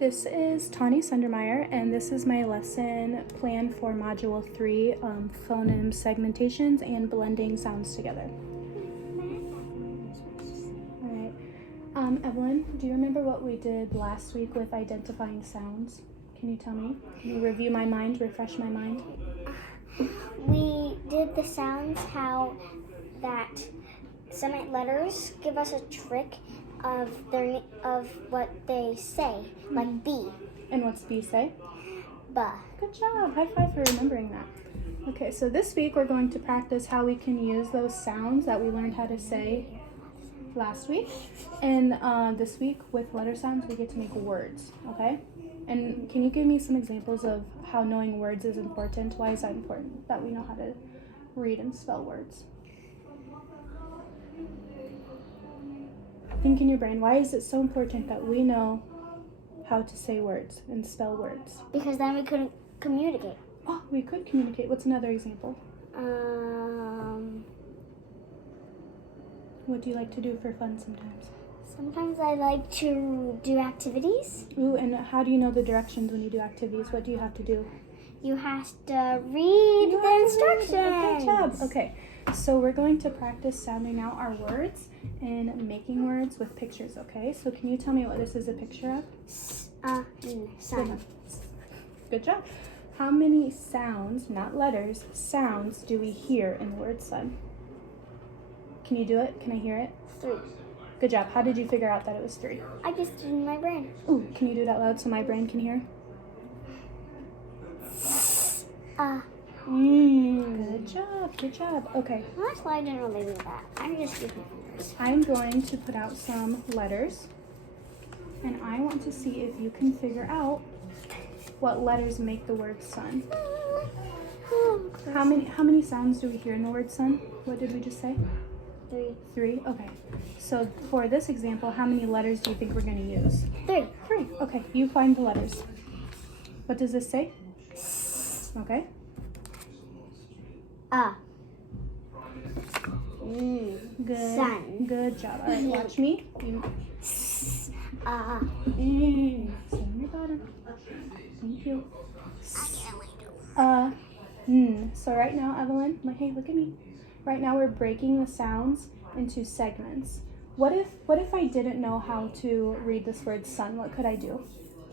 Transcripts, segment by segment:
This is Tawny Sundermeyer, and this is my lesson plan for Module 3, phoneme segmentations and blending sounds together. All right. Evelyn, do you remember what we did last week with identifying sounds? Can you tell me? Can you review my mind, refresh my mind? We did the sounds, how that Semite letters give us a trick of what they say, like B. And what's B say? Buh. Good job. High five for remembering that. Okay, so this week we're going to practice how we can use those sounds that we learned how to say last week. And this week with letter sounds we get to make words, okay? And can you give me some examples of how knowing words is important? Why is that important that we know how to read and spell words? Think in your brain, why is it so important that we know how to say words and spell words? Because then we couldn't communicate. Oh, we could communicate. What's another example? What do you like to do for fun sometimes? Sometimes I like to do activities. Ooh, and how do you know the directions when you do activities? What do you have to do? You have to read the instructions. Good job. Okay, so we're going to practice sounding out our words and making words with pictures, okay? So can you tell me what this is a picture of? Sun. Good job. How many sounds, not letters, sounds do we hear in the word sun? Can you do it? Can I hear it? 3. Good job. How did you figure out that it was 3? I just did it in my brain. Ooh, can you do it out loud so my brain can hear? Good job. Good job. Okay. Well, that's why I didn't really do that. I just used my fingers. I'm going to put out some letters, and I want to see if you can figure out what letters make the word sun. How many sounds do we hear in the word sun? What did we just say? 3. 3? Okay. So for this example, how many letters do you think we're going to use? 3. 3. Okay. You find the letters. What does this say? Okay. Good. Sun. Good job. All right, watch me. Stay on your bottom. Thank you. So right now, Evelyn, hey, look at me. Right now we're breaking the sounds into segments. What if I didn't know how to read this word sun? What could I do?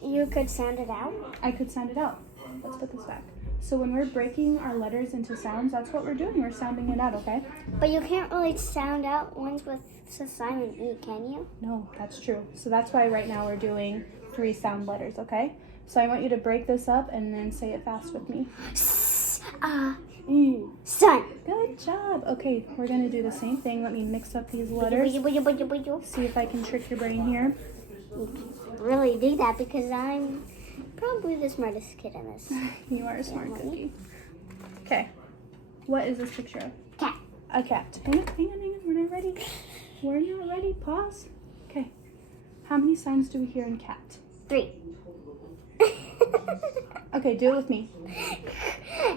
You could sound it out. I could sound it out. Let's put this back. So when we're breaking our letters into sounds, that's what we're doing. We're sounding it out, okay? But you can't really sound out ones with silent E, can you? No, that's true. So that's why right now we're doing 3 sound letters, okay? So I want you to break this up and then say it fast with me. Sun. Good job. Okay, we're gonna do the same thing. Let me mix up these letters. See if I can trick your brain here. You can really do that because I'm probably the smartest kid in this. You are a smart cookie. Okay, what is this picture of? Cat. A cat. Hang on. We're not ready. We're not ready. Pause. Okay. How many sounds do we hear in cat? 3. Okay, do it with me.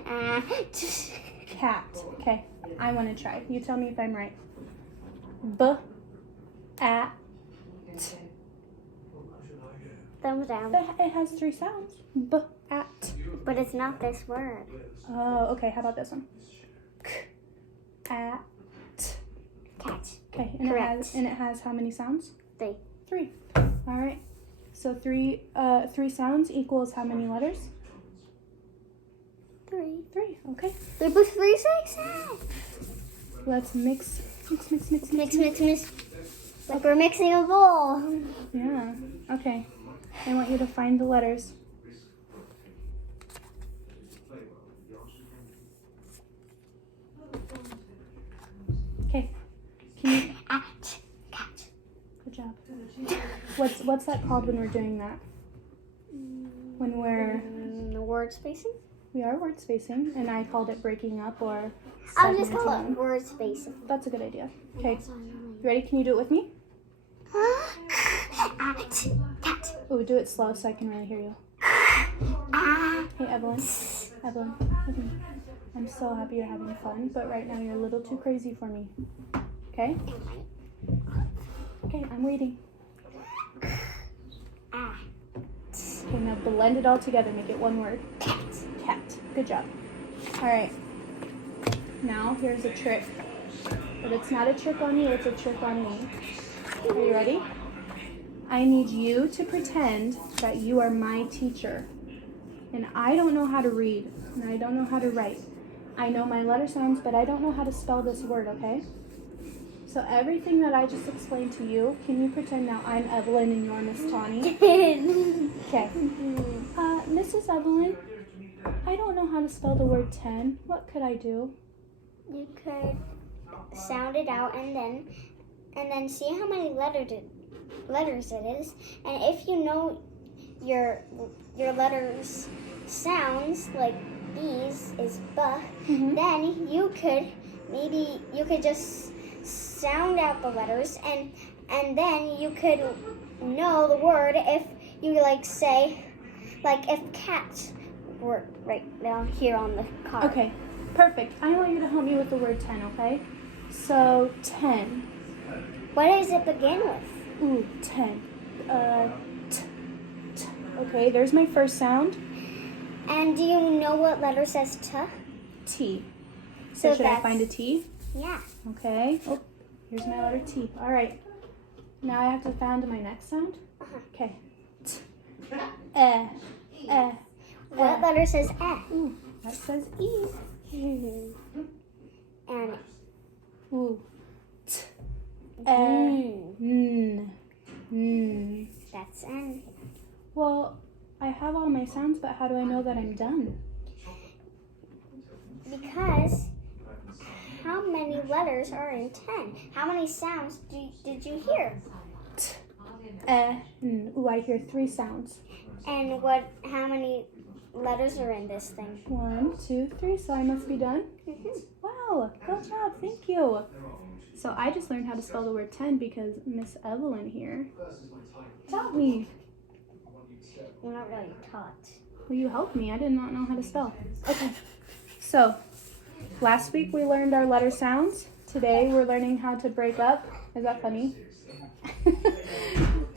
uh, Cat. Okay, I want to try. You tell me if I'm right. B, at. Thumbs down. It has 3 sounds. B, at. But it's not this word. Oh, okay. How about this one? K, at. Cat. Okay, and Correct. it has how many sounds? 3. 3. All right. So 3 sounds equals how many letters? 3. 3. Okay. 3 plus 3 6. Let's mix. Mix. Like we're mixing a bowl. Yeah. Okay. I want you to find the letters. Okay. Can you? Cat. Good job. What's that called when we're doing that? When we're Word spacing? we are word spacing, and I called it breaking up or I'll just call segmenting. it word spacing. That's a good idea. Okay. You ready? Can you do it with me? Cat. Oh, do it slow so I can really hear you. Hey, Evelyn. Evelyn. I'm so happy you're having fun, but right now you're a little too crazy for me. Okay? Okay, I'm waiting. Okay, now blend it all together. Make it one word. Cat. Cat. Good job. All right. Now here's a trick. But it's not a trick on you, it's a trick on me. Are you ready? I need you to pretend that you are my teacher. And I don't know how to read, and I don't know how to write. I know my letter sounds, but I don't know how to spell this word, okay? So everything that I just explained to you, can you pretend now I'm Evelyn and you're Miss Tawny? Okay. Mrs. Evelyn, I don't know how to spell the word 10. What could I do? You could sound it out and then see how many letters it is. And if you know your letters sounds, like B's is buh, then you could just sound out the letters and then you could know the word if you like say, like if cat were right down here on the card. Okay, perfect. I want you to help me with the word 10, okay? So 10. What does it begin with? Ooh, 10. T. Okay, there's my first sound. And do you know what letter says T? T. So should I that's- find a T? Yeah. Okay. Oh, here's my letter T. All right. Now I have to find my next sound. Okay. T. What letter says E? Ooh, that says E. And Ooh. T. N. N. That's N. Well, I have all my sounds, but how do I know that I'm done? Because how many letters are in 10? How many sounds did you hear? T. N. Ooh, I hear 3 sounds. And how many letters are in this thing? 1, 2, 3. So I must be done. Mhm. Wow, good job. Thank you. So I just learned how to spell the word 10 because Miss Evelyn here taught me. You're not really taught. Well, you helped me. I did not know how to spell. Okay. So last week we learned our letter sounds. Today we're learning how to break up. Is that funny?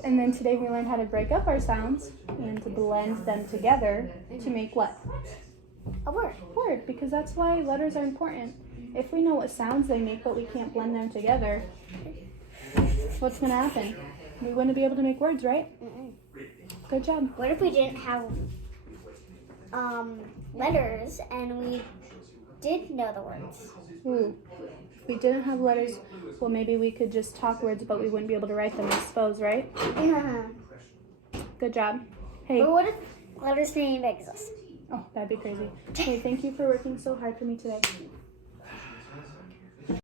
And then today we learned how to break up our sounds and to blend them together to make what? A word. Word, because that's why letters are important. If we know what sounds they make but we can't blend them together, what's going to happen? We wouldn't be able to make words, right? Mm-mm. Good job. What if we didn't have letters and we did know the words? Ooh. If we didn't have letters, well, maybe we could just talk words but we wouldn't be able to write them, I suppose, right? Good job. Hey. But what if letters didn't even exist? Oh, that'd be crazy. Hey, thank you for working so hard for me today.